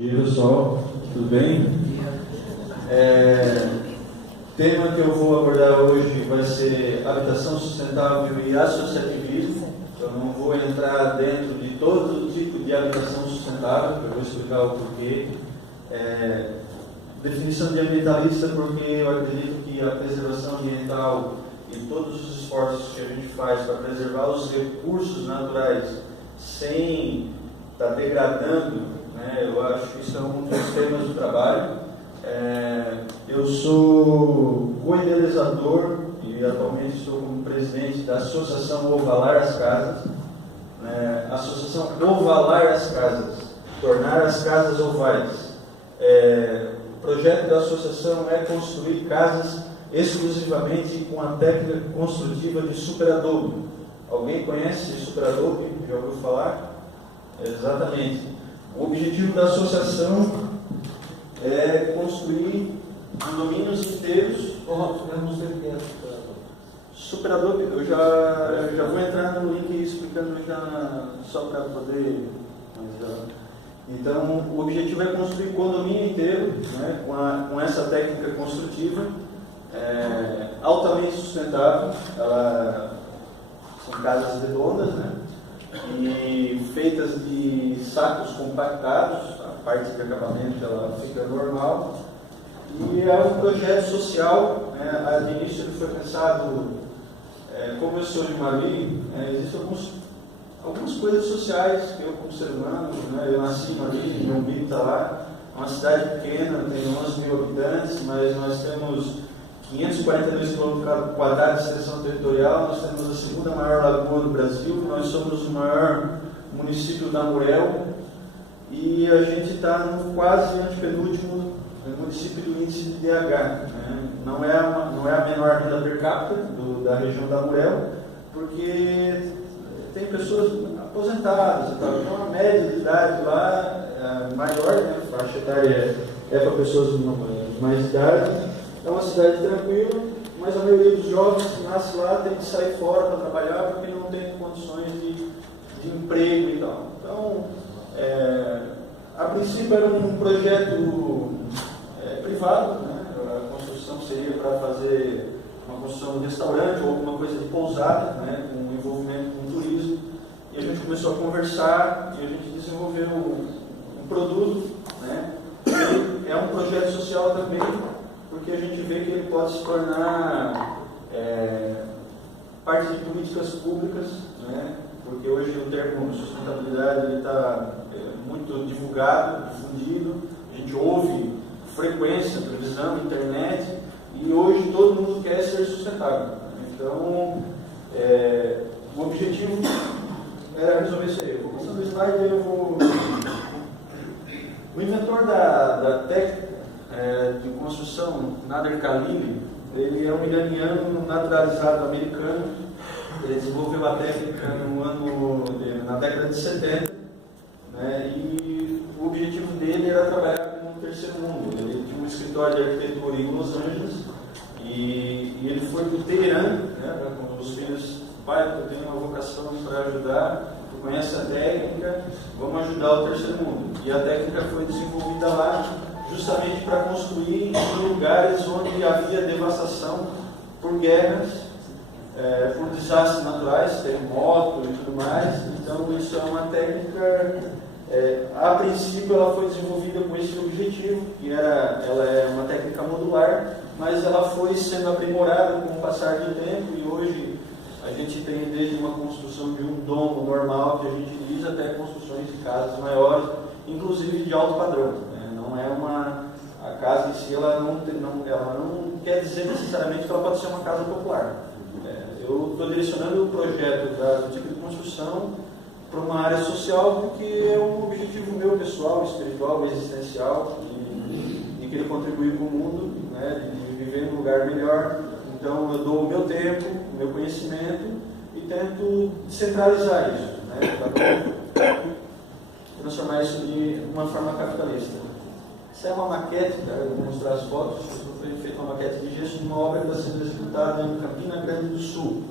Bom dia, pessoal, tudo bem? O tema que eu vou abordar hoje vai ser habitação sustentável e associativismo. Eu não vou entrar dentro de todo tipo de habitação sustentável, eu vou explicar o porquê. Definição de ambientalista, porque eu acredito que a preservação ambiental e todos os esforços que a gente faz para preservar os recursos naturais sem estar degradando, eu acho que isso é um dos temas do trabalho. Eu sou co-idealizador e atualmente estou como presidente da Associação Ovalar as Casas. Associação Ovalar as Casas, tornar as casas ovais. O projeto da associação é construir casas exclusivamente com a técnica construtiva de superadobe. Alguém conhece superadobe? Já ouviu falar? Exatamente. O objetivo da associação é construir condomínios inteiros. Superadobe, eu já vou entrar no link explicando só para poder. Então, o objetivo é construir o condomínio inteiro, com essa técnica construtiva, altamente sustentável. São casas redondas, e feitas de sacos compactados. A parte de acabamento ela fica normal. E é um projeto social. De início ele foi pensado, como eu sou de Maruí, existem algumas coisas sociais que eu, como ser humano, eu nasci em Maruí, meu umbigo está lá. É uma cidade pequena, tem 11 mil habitantes, mas nós temos 542 km² de extensão territorial, nós temos a segunda maior lagoa do Brasil, nós somos o maior município da Murel e a gente está no quase antepenúltimo município do índice de DH. Não é a menor renda per capita da região da Murel, porque tem pessoas aposentadas, então a média de idade lá é maior, a faixa etária é para pessoas de mais idade. É uma cidade tranquila, mas a maioria dos jovens que nasce lá tem que sair fora para trabalhar porque não tem condições de emprego e tal. Então, a princípio era um projeto privado, a construção seria para fazer uma construção de restaurante ou alguma coisa de pousada, com envolvimento com turismo. E a gente começou a conversar e a gente desenvolveu um produto. É um projeto social também, porque a gente vê que ele pode se tornar parte de políticas públicas, porque hoje o termo sustentabilidade está muito divulgado, difundido, a gente ouve frequência, televisão, internet, e hoje todo mundo quer ser sustentável. Então, o objetivo era resolver isso aí. Eu vou passando o slide e eu vou... O inventor da técnica de construção, Nader Khalili, ele é um iraniano naturalizado americano. Ele desenvolveu a técnica na década de 70, e o objetivo dele era trabalhar com o terceiro mundo. Ele tinha um escritório de arquitetura em Los Angeles e ele foi para o Teherã, com os filhos: pai, eu tenho uma vocação para ajudar, tu conhece a técnica, vamos ajudar o terceiro mundo. E a técnica foi desenvolvida lá justamente para construir em lugares onde havia devastação por guerras, por desastres naturais, terremoto e tudo mais. Então isso é uma técnica, a princípio ela foi desenvolvida com esse objetivo, ela é uma técnica modular, mas ela foi sendo aprimorada com o passar do tempo e hoje a gente tem desde uma construção de um domo normal que a gente utiliza até construções de casas maiores, inclusive de alto padrão. A casa em si ela não quer dizer necessariamente que ela pode ser uma casa popular. Eu estou direcionando o projeto do tipo de construção para uma área social porque é um objetivo meu pessoal, espiritual, existencial, e querer contribuir com o mundo, de viver em um lugar melhor. Então eu dou o meu tempo, o meu conhecimento e tento centralizar isso, para transformar isso de uma forma capitalista. Essa é uma maquete, eu vou mostrar as fotos. Foi feita uma maquete de gesso de uma obra que está sendo executada em Campina Grande do Sul,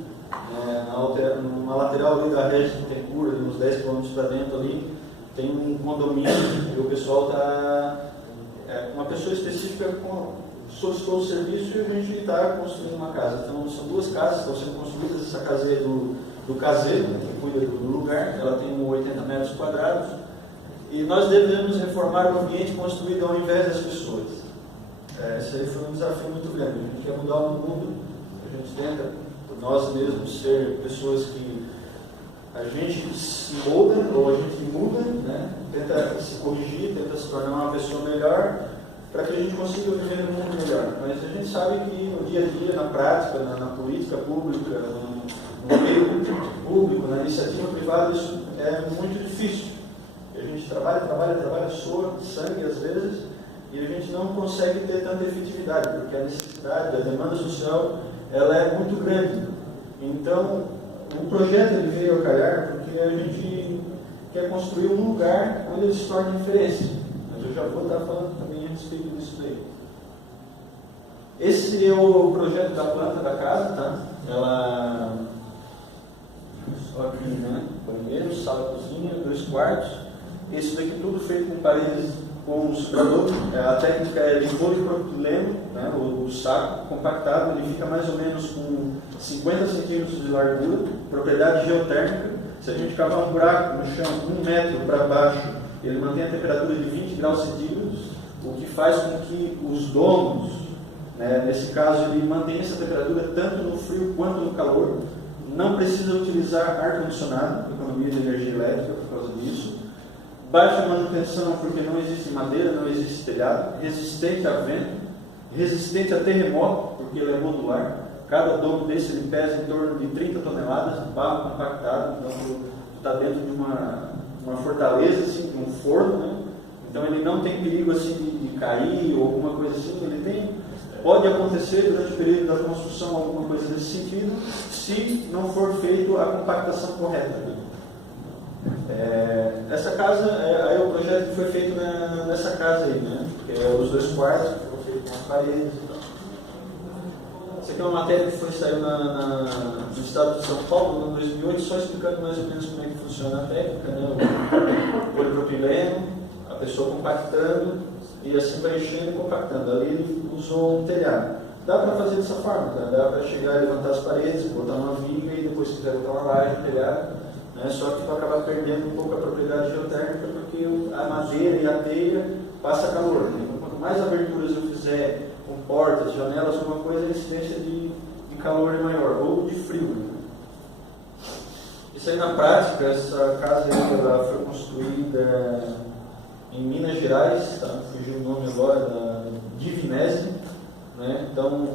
numa lateral ali da Regis Bittencourt, uns 10 km para dentro ali, tem um condomínio que o pessoal está... uma pessoa específica solicitou o serviço e a gente está construindo uma casa. Então, são 2 casas que estão sendo construídas. Essa casa é do caseiro, né, que cuida do lugar. Ela tem 80 metros quadrados. E nós devemos reformar o ambiente construído ao invés das pessoas. Esse aí foi um desafio muito grande. A gente quer mudar o mundo. A gente tenta, por nós mesmos, ser pessoas que a gente se molda ou a gente muda, né? Tenta se corrigir, tenta se tornar uma pessoa melhor, para que a gente consiga viver num mundo melhor. Mas a gente sabe que no dia a dia, na prática, na política pública, no meio público, na iniciativa privada, isso é muito difícil. A gente trabalha, soa sangue às vezes, e a gente não consegue ter tanta efetividade, porque a necessidade, a demanda social, ela é muito grande. Então, o projeto ele veio a calhar porque a gente quer construir um lugar onde ele se torne referência. Mas eu já vou estar falando também a respeito disso daí. Esse é o projeto da planta da casa, tá? Ela... só aqui, né? Banheiro, sala, cozinha, 2 quartos. Isso daqui tudo feito com paredes com suprador. A técnica é de polipropileno, né? O saco compactado, ele fica mais ou menos com 50 centímetros de largura, propriedade geotérmica. Se a gente cavar um buraco no chão 1 metro para baixo, ele mantém a temperatura de 20 graus centígrados, o que faz com que os domos, né, nesse caso, ele mantém essa temperatura tanto no frio quanto no calor. Não precisa utilizar ar-condicionado, economia de energia elétrica por causa disso. Baixa manutenção porque não existe madeira, não existe telhado. Resistente a vento, resistente a terremoto, porque ele é modular. Cada domo desse ele pesa em torno de 30 toneladas de barro compactado. Então, está dentro de uma fortaleza, assim, de um forno, né? Então, ele não tem perigo assim, de cair ou alguma coisa assim. Ele tem, pode acontecer durante o período da construção alguma coisa nesse sentido, se não for feita a compactação correta. Essa casa, aí o projeto que foi feito nessa casa aí, né? Que é os 2 quartos, que foram feitos com as paredes e tal. Essa aqui é uma matéria que saiu no estado de São Paulo, no ano 2008, só explicando mais ou menos como é que funciona a técnica, né? O polipropileno, a pessoa compactando e assim vai enchendo e compactando. Ali ele usou um telhado. Dá para fazer dessa forma, tá? Dá para chegar e levantar as paredes, botar uma viga e depois se quiser botar uma laje, telhado. Só que tu acaba perdendo um pouco a propriedade geotérmica porque a madeira e a telha passa calor. Né? Então, quanto mais aberturas eu fizer com portas, janelas, alguma coisa, a incidência de calor é maior, ou de frio. Né? Isso aí na prática, essa casa aí, ela foi construída em Minas Gerais, tá? Fugiu o nome agora, da Divinese. Né? Então,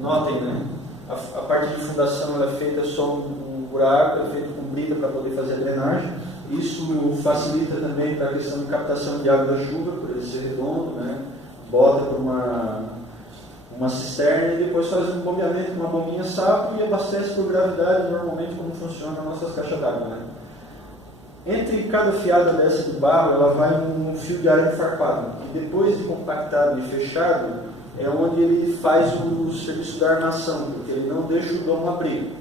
notem, né? A parte de fundação ela é feita só um buraco, é feito com brita para poder fazer a drenagem. Isso facilita também para a questão de captação de água da chuva, por ele ser redondo, né? Bota para uma cisterna e depois faz um bombeamento com uma bombinha sapo e abastece por gravidade, normalmente como funciona as nossas caixas d'água. Né? Entre cada fiada dessa de barro, ela vai um fio de arame farpado. E depois de compactado e fechado, é onde ele faz o serviço da armação, porque ele não deixa o domo abrir.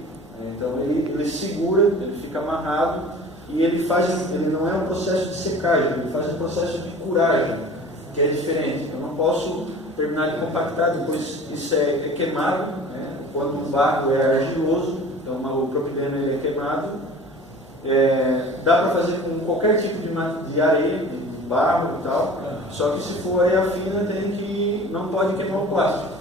Então ele segura, ele fica amarrado e ele não é um processo de secagem, ele faz um processo de curagem, que é diferente. Eu não posso terminar de compactar, depois isso é queimado, né? Quando o barro é argiloso, então o propileno ele é queimado. Dá para fazer com qualquer tipo de areia, de barro e tal, só que se for areia fina não pode queimar o plástico.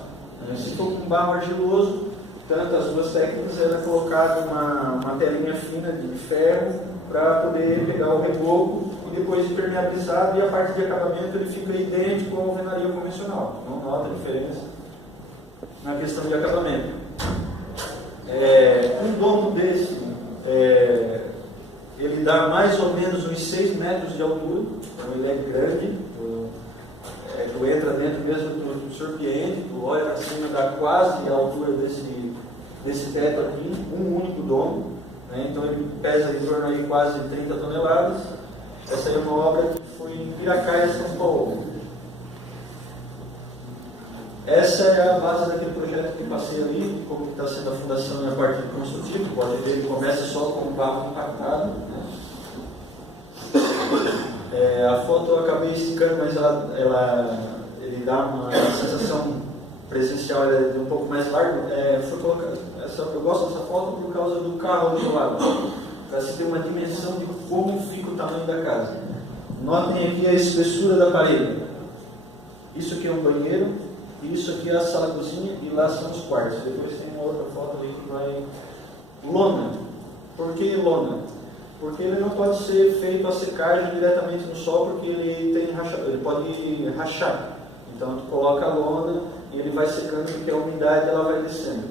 Se for com barro argiloso, tanto as 2 técnicas, era colocada uma telinha fina de ferro para poder pegar o reboco e depois impermeabilizado, e a parte de acabamento ele fica idêntico à alvenaria convencional. Não nota a diferença na questão de acabamento. Um domo desse, ele dá mais ou menos uns 6 metros de altura, então ele é grande. Tu entra dentro mesmo, tu surpreende, tu olha para cima, dá quase a altura desse teto aqui, um único domo, né? Então ele pesa em torno aí quase 30 toneladas. Essa é uma obra que foi em Piracaia, São Paulo. Essa é a base daquele projeto que passei ali, como está sendo a fundação e a parte construtiva. Pode ver que começa só com o barro compactado. Né? A foto eu acabei esticando, mas ele dá uma sensação presencial, ela é um pouco mais largo. Eu gosto dessa foto por causa do carro do lado, para se ter uma dimensão de como fica o tamanho da casa. Notem aqui a espessura da parede. Isso aqui é um banheiro, isso aqui é a sala-cozinha e lá são os quartos. Depois tem uma outra foto ali que vai... Lona. Por que lona? Porque ele não pode ser feito a secagem diretamente no sol, porque ele pode rachar. Então tu coloca a lona e ele vai secando, porque a umidade ela vai descendo.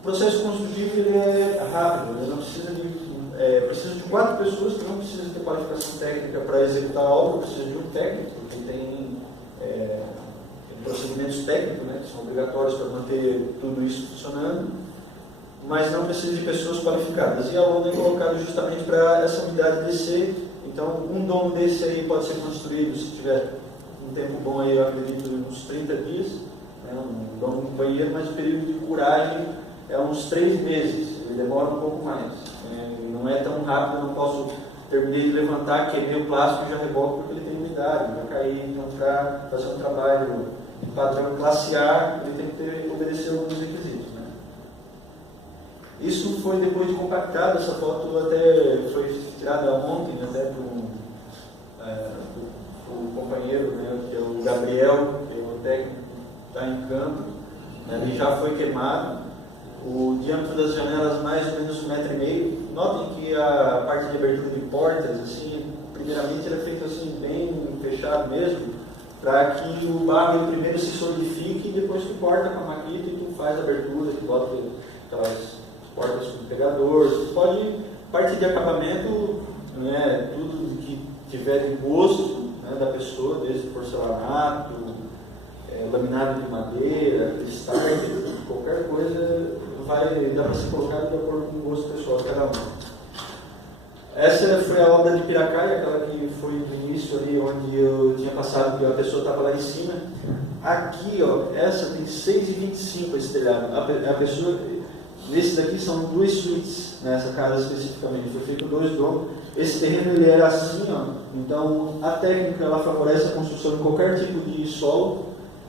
O processo construtivo ele é rápido, ele não precisa de 4 pessoas que não precisam ter qualificação técnica para executar a obra, precisa de um técnico, porque tem procedimentos técnicos, né, que são obrigatórios para manter tudo isso funcionando, mas não precisa de pessoas qualificadas. E a lona é colocada justamente para essa umidade descer. Então, um domo desse aí pode ser construído, se tiver um tempo bom aí, eu acredito, uns 30 dias, né, um domo de banheiro, mas o período de curagem é uns 3 meses, ele demora um pouco mais. Não é tão rápido, eu não posso terminar de levantar, queimei o plástico e já reboco porque ele tem umidade, vai cair. Então, para fazer um trabalho de padrão classe A, ele tem que obedecer alguns requisitos. Né? Isso foi depois de compactada, essa foto até foi tirada ontem, até do companheiro, né, que é o Gabriel, que é o técnico que está em campo, né, ele já foi queimado. O diâmetro das janelas mais ou menos 1,5 metro. Notem que a parte de abertura de portas, assim, primeiramente ele é feito assim, bem fechado mesmo, para que o barro ele primeiro se solidifique e depois tu corta com a maquita e tu faz a abertura, tu bota aquelas portas com pegador. Tu pode, parte de acabamento, né, tudo que tiver de gosto, né, da pessoa, desde porcelanato, laminado de madeira, cristal, qualquer coisa dá para ser colocado de acordo com o gosto pessoal de cada um. Essa foi a obra de Piracaia, aquela que foi do início ali, onde eu tinha passado, que a pessoa estava lá em cima. Aqui, ó, essa tem 6,25 esse telhado. A pessoa, nesse daqui são 2 suítes, nessa casa especificamente, foi feito 2 domos. Esse terreno ele era assim, ó, então a técnica ela favorece a construção de qualquer tipo de solo,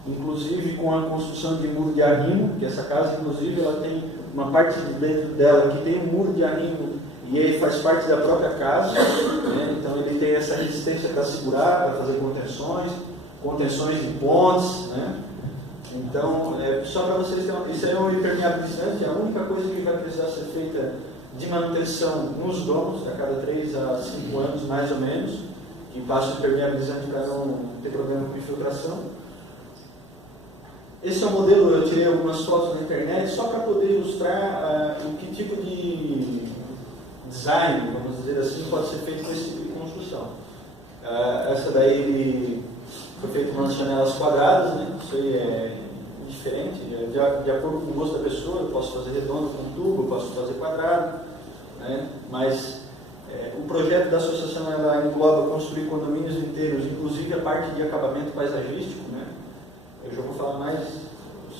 inclusive com a construção de muro de arrimo, que essa casa, inclusive, ela tem uma parte dentro dela que tem um muro de arrimo e ele faz parte da própria casa, né? Então ele tem essa resistência para segurar, para fazer contenções de pontes, né? Então, só para vocês terem isso aí é um impermeabilizante, a única coisa que vai precisar ser feita de manutenção nos domos, a cada 3 a 5 anos, mais ou menos, que passa o impermeabilizante para não ter problema com infiltração. Esse é o modelo, eu tirei algumas fotos na internet só para poder ilustrar o que tipo de design, vamos dizer assim, pode ser feito com esse tipo de construção. Essa daí foi feita com umas janelas quadradas, né? Isso aí é diferente, de acordo com o gosto da pessoa. Eu posso fazer redondo com tubo, eu posso fazer quadrado, né? Mas o projeto da associação ela engloba construir condomínios inteiros, inclusive a parte de acabamento paisagístico, né? Eu já vou falar mais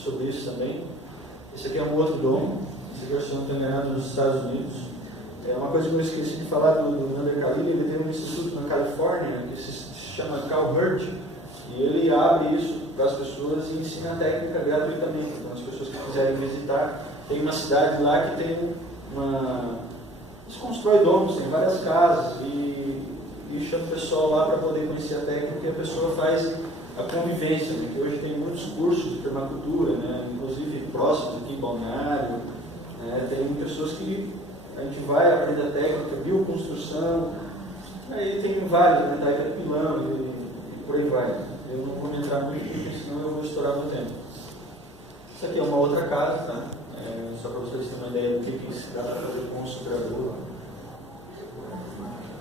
sobre isso também. Esse aqui é um outro domo, esse aqui é o Senhor Temerado nos Estados Unidos. Uma coisa que eu esqueci de falar do Nader Khalili, ele tem um instituto na Califórnia que se chama CalHurt, e ele abre isso para as pessoas e ensina a técnica gratuitamente. Então as pessoas que quiserem visitar, tem uma cidade lá que tem se constrói domos, tem várias casas, e chama o pessoal lá para poder conhecer a técnica, e a pessoa faz a convivência, né? Que hoje tem muitos cursos de permacultura, né? Inclusive próximo aqui em Balneário, né? Tem pessoas que a gente vai aprender a técnica, bioconstrução, aí tem vários, né? Técnica pilão e por aí vai. Eu não vou entrar muito, porque senão eu vou estourar no tempo. Isso aqui é uma outra casa, tá? Só para vocês terem uma ideia do que se dá para fazer com o superador.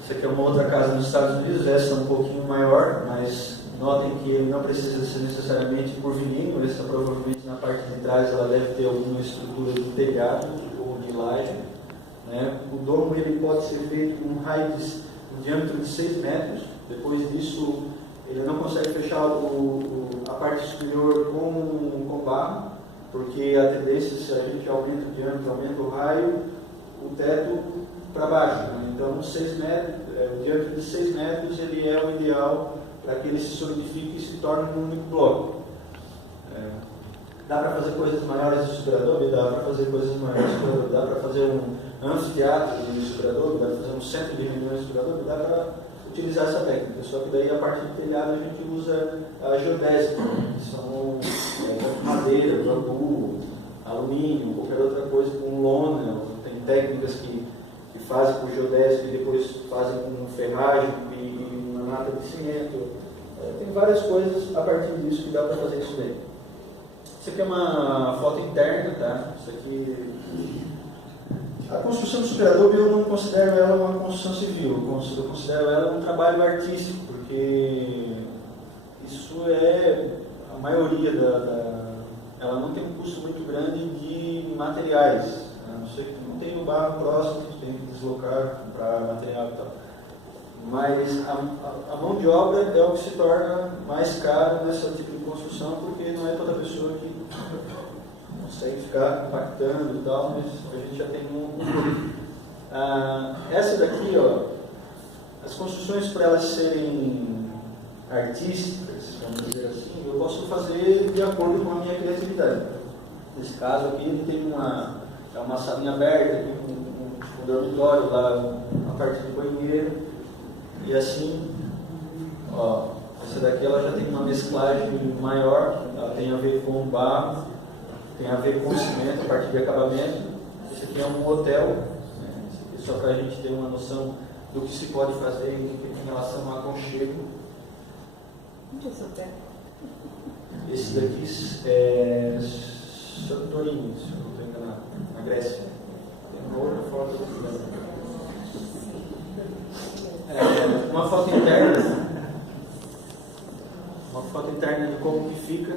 Isso aqui é uma outra casa nos Estados Unidos, essa é um pouquinho maior, mas notem que ele não precisa ser necessariamente curvilíneo. Essa provavelmente na parte de trás ela deve ter alguma estrutura de telhado ou de laje, né? O domo ele pode ser feito com um raio de diâmetro de 6 metros. Depois disso ele não consegue fechar a parte superior com barro, porque a tendência, se a gente aumenta o diâmetro, aumenta o raio, o teto para baixo, né? Então 6 metros, o diâmetro de 6 metros ele é o ideal para que ele se solidifique e se torne um único bloco. Dá para fazer coisas maiores de Super-Adobe? Dá para fazer coisas maiores de Super-Adobe. Dá para fazer um anfiteatro de Super-Adobe? Dá para fazer um centro de reuniões de Super-Adobe? Dá para utilizar essa técnica. Só que daí, a partir do telhado, a gente usa a geodésica, que são madeira, bambu, alumínio, qualquer outra coisa com lona. Tem técnicas que fazem com geodésico e depois fazem com ferragem e uma mata de cimento. Tem várias coisas a partir disso que dá para fazer isso daí. Isso aqui é uma foto interna, tá? Isso aqui... A construção do Super-Adobe eu não considero ela uma construção civil, eu considero ela um trabalho artístico, porque isso é a maioria ela não tem um custo muito grande de materiais, a não ser que não tem o barro próximo, tem que deslocar, comprar material e tal. Mas a mão de obra é o que se torna mais caro nesse tipo de construção, porque não é toda pessoa que consegue ficar impactando e tal, mas a gente já tem essa daqui, ó, as construções, para elas serem artísticas, vamos dizer assim, eu posso fazer de acordo com a minha criatividade. Nesse caso aqui, ele tem uma salinha aberta, um dormitório lá, a parte do banheiro. E assim, ó, essa daqui ela já tem uma mesclagem maior, ela tem a ver com barro, tem a ver com cimento, a partir de acabamento. Esse aqui é um hotel, né? Esse aqui é só para a gente ter uma noção do que se pode fazer em relação ao aconchego. Onde é esse hotel? Esse daqui é Santorini, se eu não estou enganado, na Grécia. Tem uma outra foto aqui. Uma foto interna de como que fica,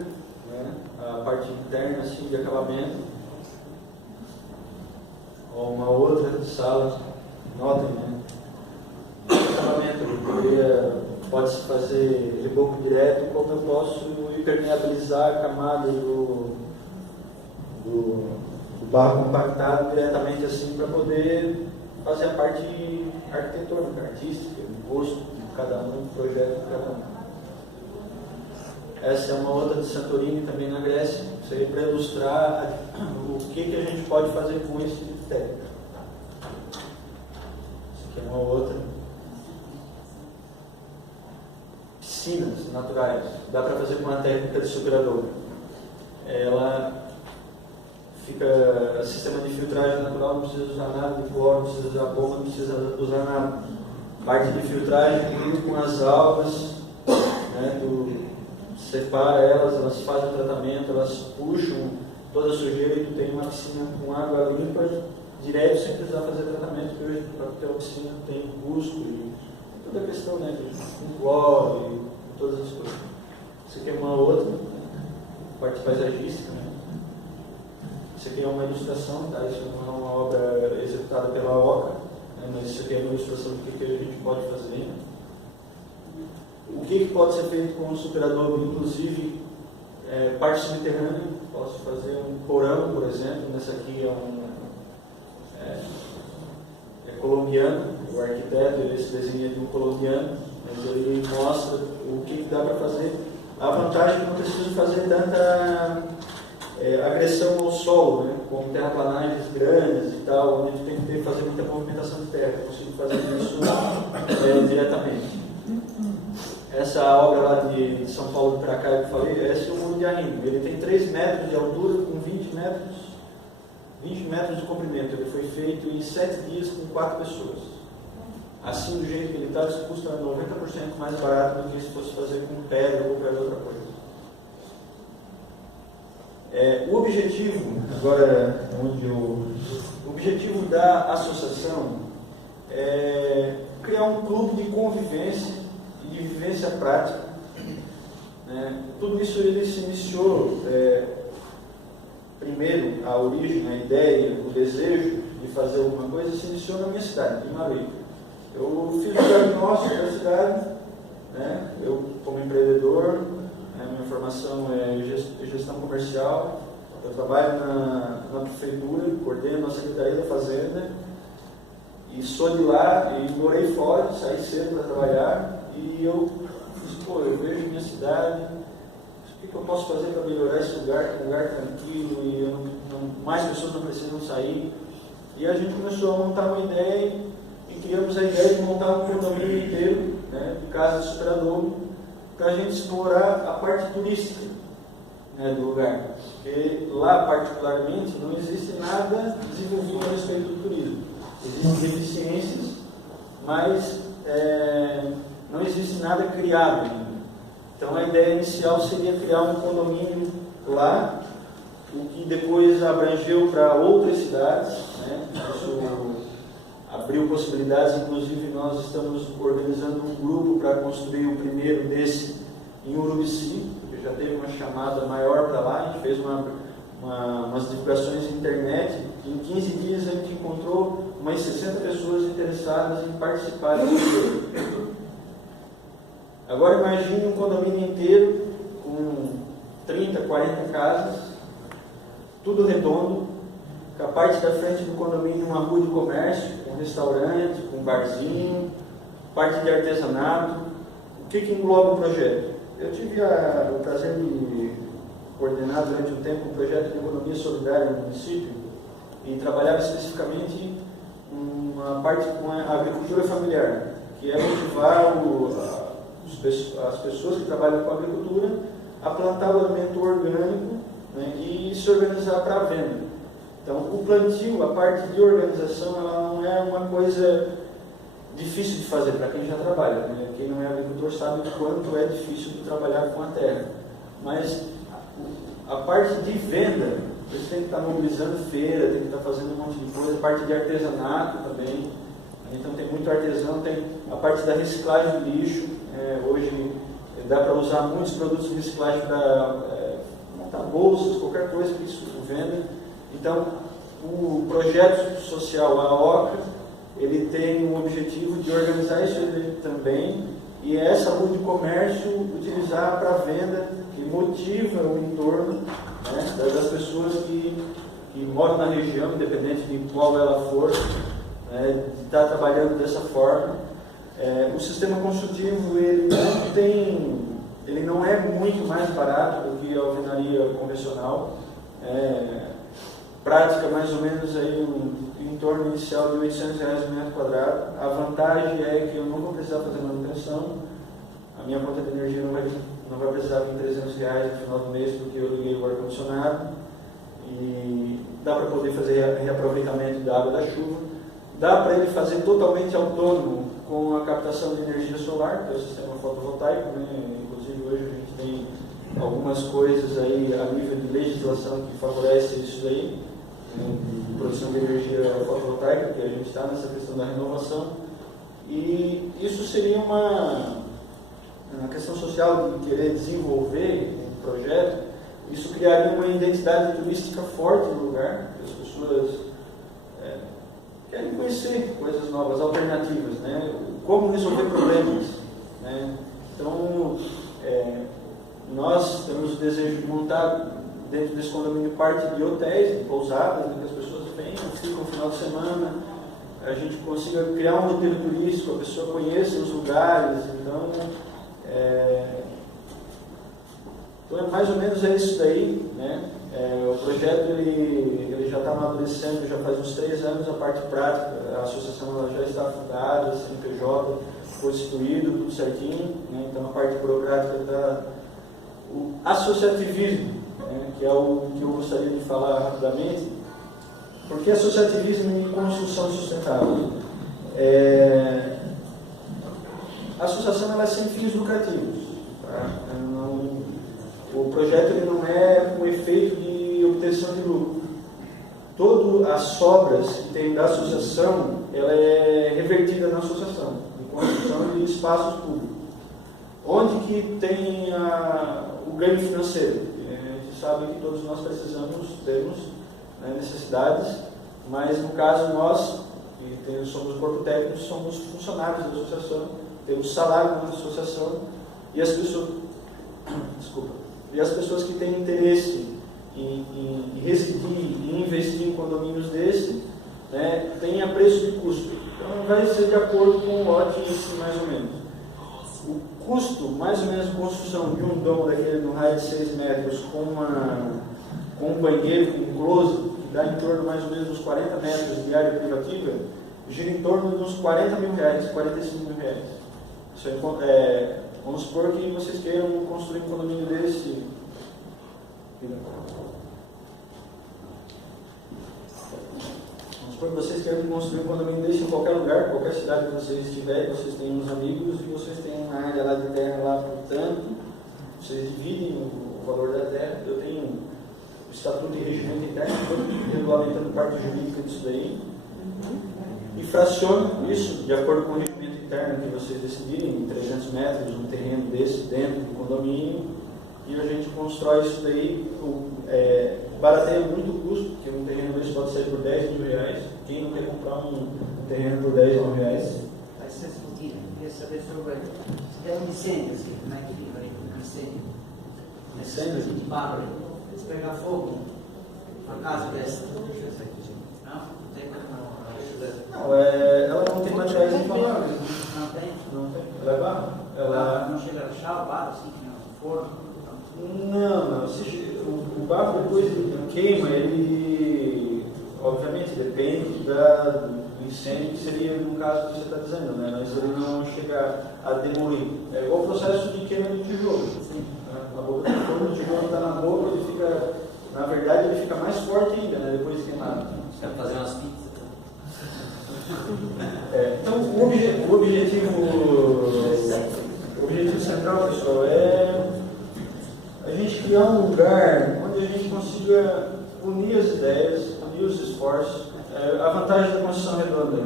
né? A parte interna assim, de acabamento. Ou uma outra sala, notem, né? Acabamento, pode-se fazer reboco direto, como eu posso impermeabilizar a camada do barro compactado diretamente assim, para poder fazer a parte arquitetônica, artística, o gosto de cada um, o projeto de cada um. Essa é uma outra de Santorini, também na Grécia. Isso aí para ilustrar o que a gente pode fazer com esse tipo de técnica. Essa aqui é uma outra. Piscinas naturais. Dá para fazer com a técnica de Super-Adobe. Ela fica sistema de filtragem natural, não precisa usar nada de cloro, não precisa usar bomba, não precisa usar nada. Parte de filtragem com as algas, né, separa elas fazem o tratamento, elas puxam toda a sujeira e tu tem uma piscina com água limpa direto sem precisar fazer tratamento, porque hoje a piscina tem busco e toda a questão, né, de cloro e todas as coisas. Isso aqui é uma outra, né, parte paisagística, né. Isso aqui é uma ilustração, tá? Isso não é uma obra executada pela OCA, né? Mas isso aqui é uma ilustração do que a gente pode fazer. O que pode ser feito com o Super-Adobe, inclusive parte subterrânea. Posso fazer um porão, por exemplo. Nessa aqui é colombiano, o arquiteto, ele se desenha de um colombiano, mas ele mostra o que dá para fazer. A vantagem é que não precisa fazer tanta agressão ao solo, né? Com terraplanagens grandes e tal, onde a gente tem que fazer muita movimentação de terra. Eu consigo fazer isso diretamente. Essa obra lá de São Paulo para cá que eu falei, esse é o Muro de Arrimo. Ele tem 3 metros de altura com 20 metros de comprimento. Ele foi feito em 7 dias com 4 pessoas. Assim, do jeito que ele está, isso custa 90% mais barato do que se fosse fazer com pedra ou qualquer outra coisa. O objetivo, agora o objetivo da associação é criar um clube de convivência e de vivência prática. Né? Tudo isso ele se iniciou, primeiro, a origem, a ideia, o desejo de fazer alguma coisa se iniciou na minha cidade, em Marília. Eu fiz o diagnóstico da cidade, né? Eu como empreendedor, minha formação é gestão comercial, eu trabalho na prefeitura, coordeno a Secretaria da Fazenda E sou de lá, e morei fora, saí cedo para trabalhar, e eu disse, pô, eu vejo minha cidade, o que eu posso fazer para melhorar esse lugar, que é um lugar tranquilo, e mais pessoas não precisam sair. E a gente começou a montar uma ideia, e criamos a ideia de montar um condomínio inteiro, né, de casa de superadouro, para a gente explorar a parte turística, né, do lugar. Porque lá, particularmente, não existe nada desenvolvido a respeito do turismo. Existem deficiências, mas não existe nada criado ainda. Então a ideia inicial seria criar um condomínio lá, o que depois abrangeu para outras cidades, né? Isso abriu possibilidades, inclusive nós estamos organizando um grupo para construir o primeiro desse em Urubici, que já teve uma chamada maior para lá, a gente fez umas divulgações na internet, em 15 dias a gente encontrou umas 60 pessoas interessadas em participar desse grupo. Agora imagine um condomínio inteiro com 30, 40 casas, tudo redondo, com a parte da frente do condomínio uma rua de comércio, com restaurante, com barzinho, parte de artesanato. O que engloba o projeto? Eu tive o prazer de coordenar durante um tempo um projeto de economia solidária no município e trabalhava especificamente uma parte com a agricultura familiar, que é motivar as pessoas que trabalham com a agricultura a plantar o alimento orgânico, né, e se organizar para a venda. Então, o plantio, a parte de organização, ela não é uma coisa difícil de fazer para quem já trabalha, né? Quem não é agricultor sabe o quanto é difícil de trabalhar com a terra. Mas a parte de venda, eles têm que estar mobilizando feira, tem que estar fazendo um monte de coisa, a parte de artesanato também. Então tem muito artesão, tem a parte da reciclagem de lixo. Hoje dá para usar muitos produtos de reciclagem para montar bolsas, qualquer coisa que isso venda. Então o projeto social, a OCA, ele tem o objetivo de organizar isso também, e essa rua de comércio utilizar para venda, que motiva o entorno, né, das pessoas que moram na região, independente de qual ela for, né, de estar trabalhando dessa forma. O sistema construtivo ele não é muito mais barato do que a alvenaria convencional. Prática mais ou menos aí em torno inicial de R$ 800 no metro quadrado. A vantagem é que eu não vou precisar fazer manutenção, a minha conta de energia não vai precisar vir R$ 300 no final do mês, porque eu liguei o ar-condicionado, e dá para poder fazer reaproveitamento da água da chuva, dá para ele fazer totalmente autônomo com a captação de energia solar, que é o sistema fotovoltaico, né? Inclusive hoje a gente tem algumas coisas aí a nível de legislação que favorece isso daí, de produção de energia fotovoltaica, que a gente está nessa questão da renovação, e isso seria uma questão social de querer desenvolver um projeto. Isso criaria uma identidade turística forte no lugar, que as pessoas querem conhecer coisas novas, alternativas, né? Como resolver problemas, né? Então, nós temos o desejo de montar dentro desse condomínio parte de hotéis, de pousadas, né, que as pessoas venham, ficam no final de semana, a gente consiga criar um roteiro turístico, a pessoa conheça os lugares. Então mais ou menos é isso daí, né? O projeto ele já está amadurecendo, já faz uns 3 anos. A parte prática, a associação ela já está fundada, a CNPJ foi instituído, tudo certinho, né? Então a parte burocrática está... O associativismo, né, que é o que eu gostaria de falar rapidamente, porque associativismo em construção sustentável. A associação ela é sem fins lucrativos, tá? O projeto ele não é com efeito de obtenção de lucro. Todas as sobras que tem da associação, ela é revertida na associação, em construção de espaços públicos. Onde que tem o ganho financeiro? A gente sabe que todos nós temos, né, necessidades, mas no caso nós, que somos o corpo técnico, somos funcionários da associação, temos salário na associação, e as pessoas que têm interesse em residir e investir em condomínios desse, né, tem a preço de custo. Então vai ser de acordo com o lote em si, mais ou menos. O custo, mais ou menos, de construção de um domo daquele no raio de 6 metros com um banheiro, com um close, que dá em torno mais ou menos uns 40 metros de área privativa, gira em torno de uns 40 mil reais, 45 mil reais. Vamos supor que vocês queiram construir um condomínio desse. Vamos supor que vocês queiram construir um condomínio desse em qualquer lugar, qualquer cidade que vocês estiverem, vocês têm uns amigos e vocês têm uma área lá de terra lá, portanto, vocês dividem o valor da terra. Eu tenho o estatuto de regimento interno, regulamentando parte jurídica disso daí, e fraciono isso de acordo com o regimento interno que vocês decidirem, em 300 metros, um terreno desse dentro do condomínio, e a gente constrói isso daí, barateia muito o custo, porque um terreno desse pode sair por 10 mil reais. Quem não quer comprar um terreno por 10 mil reais? Vai ser discutido. Queria saber sobre se der um incêndio, assim, como é que fica aí um incêndio? Incêndio? De barro, se pegar fogo, uma casa dessa, não tem como. Não, ela não tem materiais inflamáveis. Não tem? Não tem. Ela é barro. Ela não chega a rachar o barro, assim, que nem um forno? Não. O barro, depois que queima, ele, obviamente, depende do incêndio, que seria no caso que você está dizendo, né? Mas ele não chega a demolir. É igual o processo de queima do tijolo. Sim. A boca do forno, o tijolo está na boca, ele fica, na verdade, ele fica mais forte ainda, né? Depois de queimado. Você quer fazer umas pizzas? Então, o objetivo central, pessoal, é a gente criar um lugar onde a gente consiga unir as ideias, unir os esforços. A vantagem da construção redonda,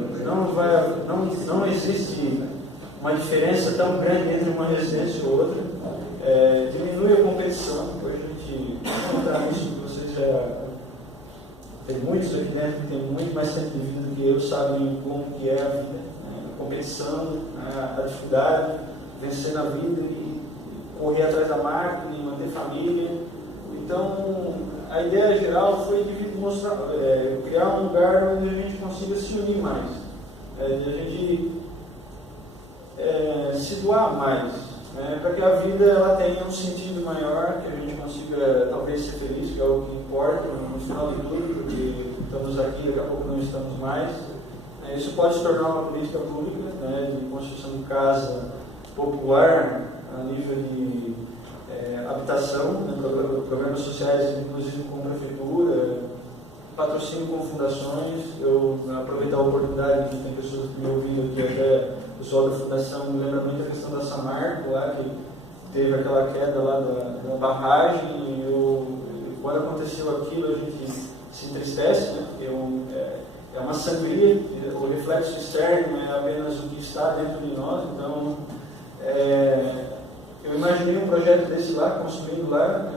não existe uma diferença tão grande entre uma residência e outra. Diminui a competição. Hoje a gente vai entrar nisso, que vocês já tem muitos aqui dentro que têm muito mais tempo de vida do que eu, sabem como que é a vida, né? A competição, a dificuldade, vencer na vida e correr atrás da máquina e manter família. Então, a ideia geral foi de mostrar, criar um lugar onde a gente consiga se unir mais, de a gente se doar mais, para que a vida ela tenha um sentido maior, que a gente consiga talvez ser feliz, que é o que importa no final de tudo, porque estamos aqui, daqui a pouco não estamos mais. Isso pode se tornar uma política pública, de construção de casa popular a nível de habitação, programas sociais, inclusive com prefeitura, patrocínio com fundações. Eu aproveito a oportunidade que tem pessoas que me ouvindo aqui, até o pessoal da fundação me lembra muito a questão da Samarco, lá que teve aquela queda lá da barragem, e quando aconteceu aquilo a gente se entristece, né? Porque é uma sangria, o reflexo externo é apenas o que está dentro de nós. Então eu imaginei um projeto desse lá, construindo lá,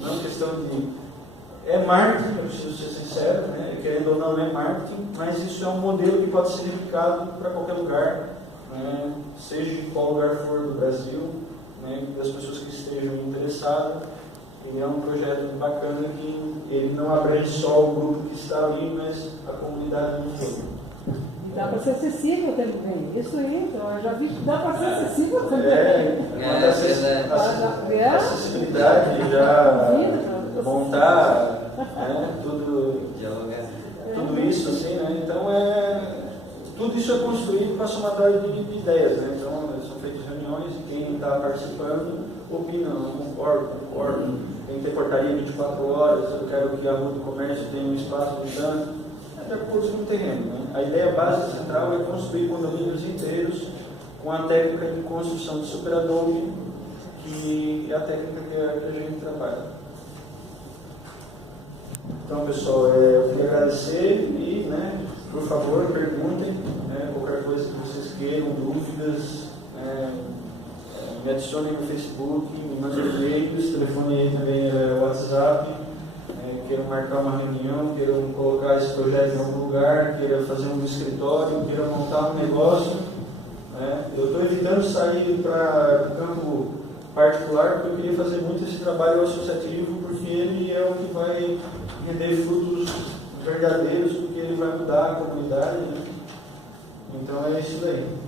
não questão de... É marketing, eu preciso ser sincero, querendo ou não é marketing, mas isso é um modelo que pode ser replicado para qualquer lugar, seja em qual lugar for do Brasil, das pessoas que estejam interessadas. Ele é um projeto bacana que ele não abrange só o grupo que está ali, mas a comunidade no todo. Dá para ser acessível também. Isso aí, então, eu já vi que dá para ser acessível também. Acessibilidade, já montar, tudo isso, assim, então tudo isso é construído com a somatória de ideias, então são feitas reuniões e quem está participando opina, não concordo, tem que ter portaria 24 horas, eu quero que a rua do comércio tenha um espaço de tanto, de acordo com o terreno. A ideia base central é construir condomínios inteiros com a técnica de construção de superadobe, que é a técnica que a gente trabalha. Então, pessoal, eu queria agradecer e, por favor, perguntem qualquer coisa que vocês queiram, dúvidas, me adicionem no Facebook, me mandem e-mails, esse telefone aí também é WhatsApp, queiram marcar uma reunião, queiram colocar esse projeto em algum lugar, queiram fazer um escritório, queiram montar um negócio. Eu estou evitando sair para o campo particular, porque eu queria fazer muito esse trabalho associativo, porque ele é o que vai render frutos verdadeiros, porque ele vai mudar a comunidade, né? Então é isso daí.